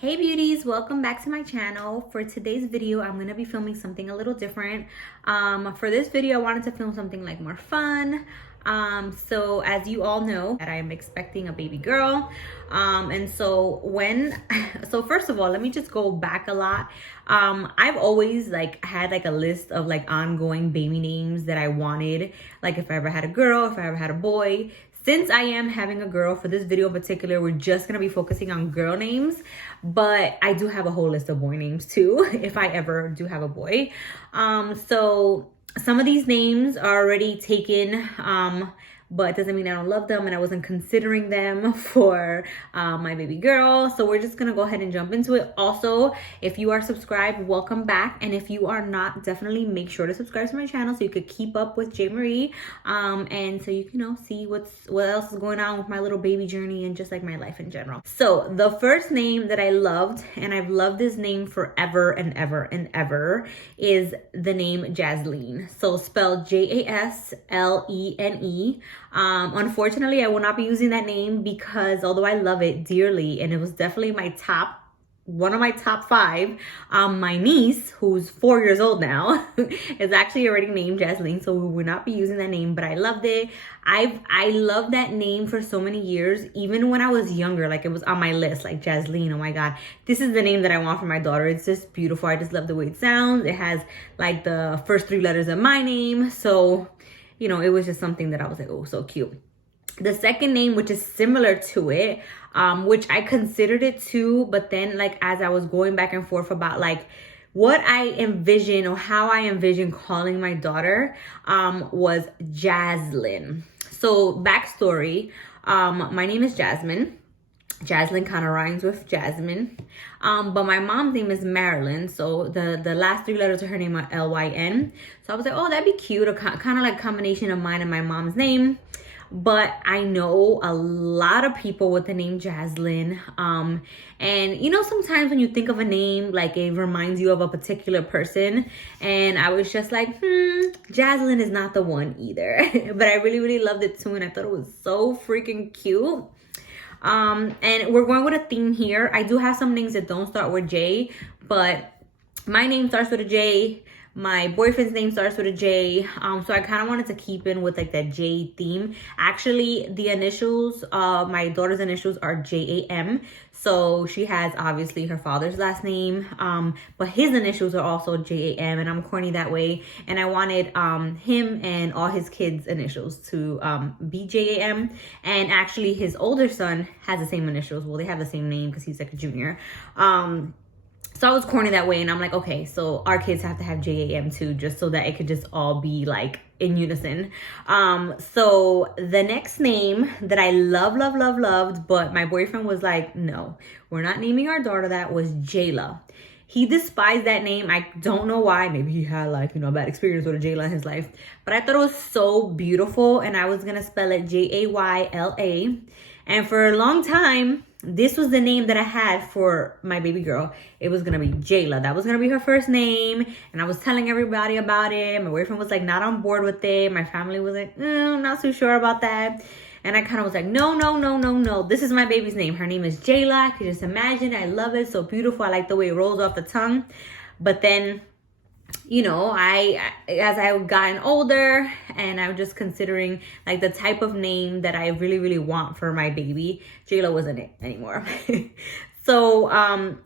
Hey beauties, welcome back to my channel. For today's video, I'm gonna be filming something a little different. For this video, I wanted to film something like more fun. So as you all know, that I'm expecting a baby girl. So first of all, let me just go back a lot. I've always had a list of ongoing baby names that I wanted. Like if I ever had a girl, if I ever had a boy. Since I am having a girl, for this video in particular, we're just going to be focusing on girl names. But I do have a whole list of boy names too, if I ever do have a boy. So some of these names are already taken, but it doesn't mean I don't love them and I wasn't considering them for my baby girl. So we're just gonna go ahead and jump into it. Also, if you are subscribed, welcome back. And if you are not, definitely make sure to subscribe to my channel so you could keep up with J. Marie. And so you can see what else is going on with my little baby journey and just like my life in general. So the first name that I loved, and I've loved this name forever and ever and ever, is the name Jazlyn. So spelled Jaslene. Unfortunately, I will not be using that name because although I love it dearly and it was definitely one of my top 5, my niece, who's 4 years old now, is actually already named Jasmine, so we will not be using that name, but I loved it. I loved that name for so many years, even when I was younger. Like, it was on my list, like Jazlyn. Oh my god, this is the name that I want for my daughter. It's just beautiful. I just love the way it sounds. It has like the first 3 letters of my name, so it was just something that I was like, oh, so cute. The second name, which is similar to it, which I considered it too, but then as I was going back and forth about what I envision or how I envision calling my daughter, was Jazlyn. So backstory, my name is Jasmine. Jazlyn kind of rhymes with Jasmine. But my mom's name is Marilyn. So the last 3 letters of her name are Lyn. So I was like, oh, that'd be cute. A kind of like combination of mine and my mom's name. But I know a lot of people with the name Jazlyn. And sometimes when you think of a name, it reminds you of a particular person. And I was just like, Jazlyn is not the one either. But I really, really loved it too. And I thought it was so freaking cute. And we're going with a theme here. I do have some names that don't start with J, but my name starts with a J. My boyfriend's name starts with a J. So I kind of wanted to keep in with that J theme. Actually, the initials, my daughter's initials are JAM. So she has obviously her father's last name, but his initials are also JAM, and I'm corny that way. And I wanted him and all his kids' initials to be JAM. And actually, his older son has the same initials. Well, they have the same name because he's like a junior. So I was corny that way, and I'm like, okay, so our kids have to have JAM too, just so that it could just all be in unison. So the next name that I loved, but my boyfriend was like, no, we're not naming our daughter that, was Jayla. He despised that name. I don't know why. Maybe he had a bad experience with a Jayla in his life. But I thought it was so beautiful, and I was gonna spell it Jayla. And for a long time, this was the name that I had for my baby girl. It was gonna be Jayla. That was gonna be her first name. And I was telling everybody about it. My boyfriend was not on board with it. My family was like, not too sure about that. And I kind of was like, no. This is my baby's name. Her name is Jayla. I could just imagine. I love it. So beautiful. I like the way it rolls off the tongue. But then, as I've gotten older and I'm just considering the type of name that I really, really want for my baby, Jayla wasn't it anymore. So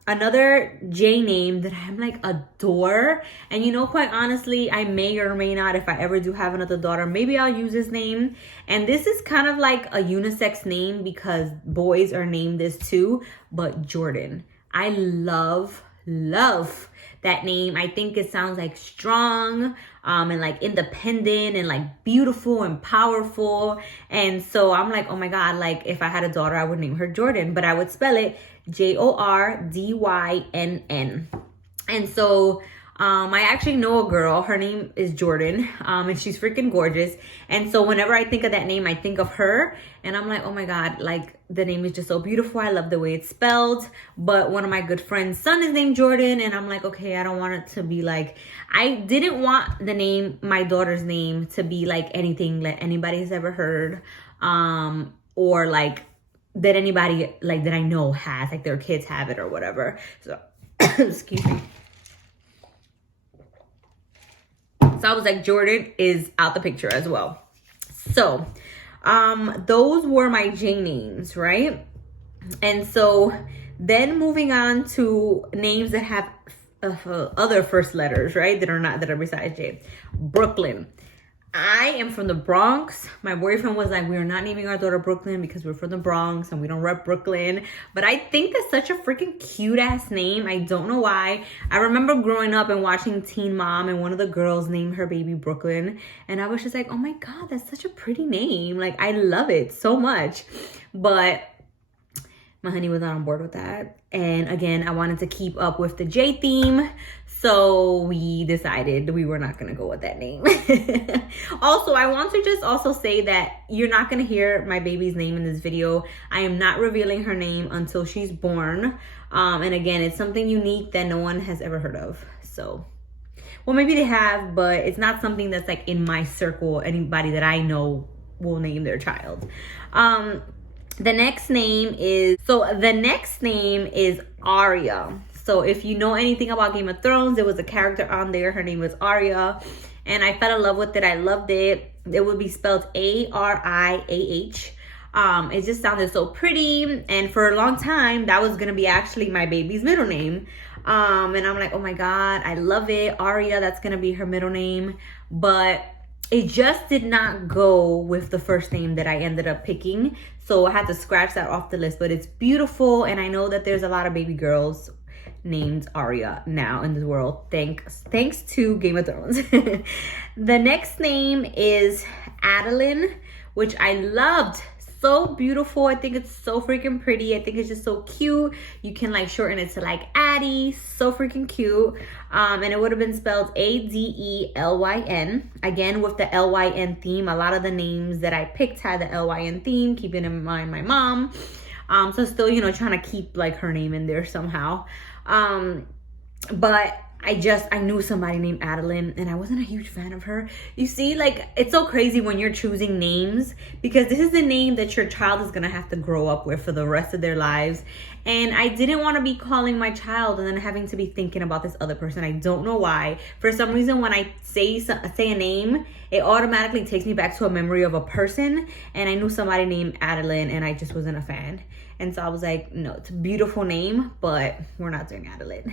another J name that I'm adore, and quite honestly, I may or may not, if I ever do have another daughter, maybe I'll use this name. And this is kind of like a unisex name because boys are named this too, but Jordan. I love that name. I think it sounds strong and independent and beautiful and powerful. And so I'm like, oh my god, if I had a daughter, I would name her Jordan, but I would spell it Jordynn. And so I actually know a girl, her name is Jordan, and she's freaking gorgeous. And so whenever I think of that name, I think of her, and I'm like, oh my god, the name is just so beautiful. I love the way it's spelled. But one of my good friends' son is named Jordan, and I'm like, okay, I don't want it to be I didn't want my daughter's name to be anything that anybody has ever heard, or that anybody like that I know has, like their kids have it or whatever. So excuse me. So I was like, Jordan is out the picture as well. So those were my J names, right? And so then moving on to names that have other first letters, right? That are besides J. Brooklyn. I am from the Bronx. My boyfriend was like, we're not naming our daughter Brooklyn because we're from the Bronx and we don't rep Brooklyn. But I think that's such a freaking cute ass name. I don't know why. I remember growing up and watching Teen Mom, and one of the girls named her baby Brooklyn. And I was just like, oh my God, that's such a pretty name. Like, I love it so much. But my honey was not on board with that. And again, I wanted to keep up with the J theme. So we decided we were not going to go with that name. Also, I want to just also say that you're not going to hear my baby's name in this video. I am not revealing her name until she's born. And again, it's something unique that no one has ever heard of. So, well, maybe they have, but it's not something that's like in my circle. Anybody that I know will name their child. The next name is Arya. So if you know anything about Game of Thrones, there was a character on there. Her name was Arya. And I fell in love with it. I loved it. It would be spelled A-R-I-A-H. It just sounded so pretty. And for a long time, that was going to be actually my baby's middle name. And I'm like, oh my God, I love it. Arya, that's going to be her middle name. But it just did not go with the first name that I ended up picking. So I had to scratch that off the list. But it's beautiful. And I know that there's a lot of baby girls named Arya now in this world, thanks to Game of Thrones. The next name is Adeline, which I loved. So beautiful. I think it's so freaking pretty. I think it's just so cute. You can like shorten it to like Addie. So freaking cute. And it would have been spelled A-D-E-L-Y-N. Again, with the L-Y-N theme. A lot of the names that I picked had the L-Y-N theme, keeping in mind my mom. So still, you know, trying to keep like her name in there somehow. But I knew somebody named Adeline, and I wasn't a huge fan of her. You see, like, it's so crazy when you're choosing names, because this is the name that your child is gonna have to grow up with for the rest of their lives. And I didn't want to be calling my child and then having to be thinking about this other person. I don't know why. For some reason, when I say a name, it automatically takes me back to a memory of a person. And I knew somebody named Adeline, and I just wasn't a fan. And so I was like, no, it's a beautiful name, but we're not doing Adeline.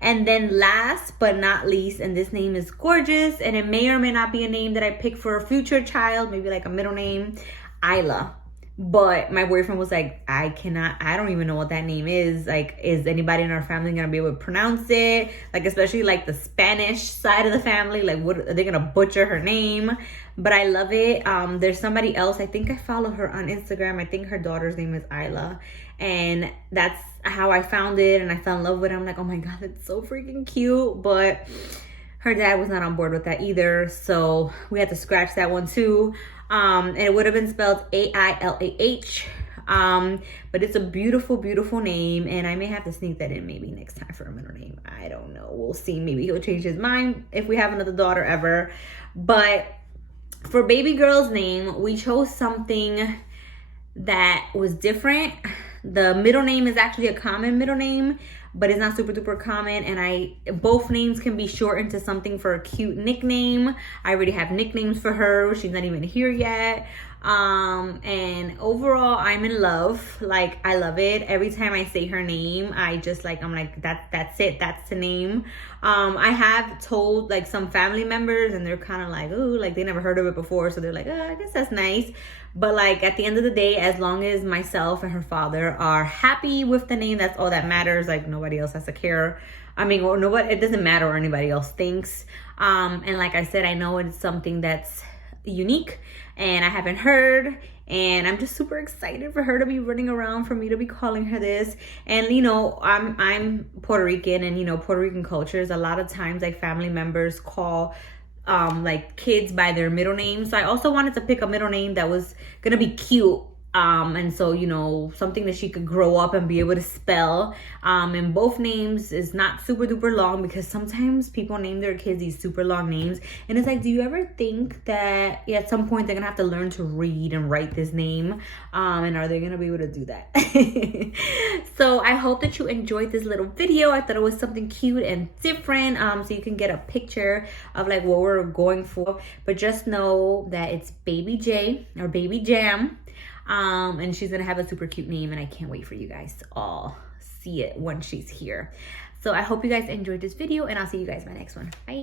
And then last but not least, and this name is gorgeous, and it may or may not be a name that I pick for a future child, maybe like a middle name, Isla. But my boyfriend was like, I don't even know what that name is. Like, is anybody in our family gonna be able to pronounce it? Like, especially like the Spanish side of the family, like what are they gonna butcher her name? But I love it. There's somebody else, I think I follow her on Instagram. I think her daughter's name is Isla. And that's how I found it, and I fell in love with it. I'm like, oh my God, it's so freaking cute. But her dad was not on board with that either. So we had to scratch that one too. And it would have been spelled A-I-L-A-H. But it's a beautiful, beautiful name. And I may have to sneak that in maybe next time for a middle name. I don't know. We'll see. Maybe he'll change his mind if we have another daughter ever. But for baby girl's name, we chose something that was different. The middle name is actually a common middle name, but it's not super duper common. And both names can be shortened to something for a cute nickname. I already have nicknames for her. She's not even here yet. And overall, I'm in love. Like, I love it. Every time I say her name, I'm like, that's it. That's the name. I have told like some family members, and they're kind of like, ooh, like they never heard of it before. So they're like, oh, I guess that's nice. But like at the end of the day, as long as myself and her father are happy with the name, that's all that matters. Like, nobody else has to care. I mean, or nobody, it doesn't matter what anybody else thinks. And like I said, I know it's something that's unique and I haven't heard, and I'm just super excited for her to be running around, for me to be calling her this. And you know, I'm Puerto Rican, and you know, Puerto Rican cultures, a lot of times like family members call like kids by their middle name. So I also wanted to pick a middle name that was gonna be cute And so, you know, something that she could grow up and be able to spell. And both names is not super duper long, because sometimes people name their kids these super long names, and it's like, do you ever think that at some point they're gonna have to learn to read and write this name? And are they gonna be able to do that? So I hope that you enjoyed this little video. I thought it was something cute and different, so you can get a picture of like what we're going for. But just know that it's Baby J, or Baby Jam. And she's gonna have a super cute name, and I can't wait for you guys to all see it when she's here. So I hope you guys enjoyed this video, and I'll see you guys in my next one. Bye.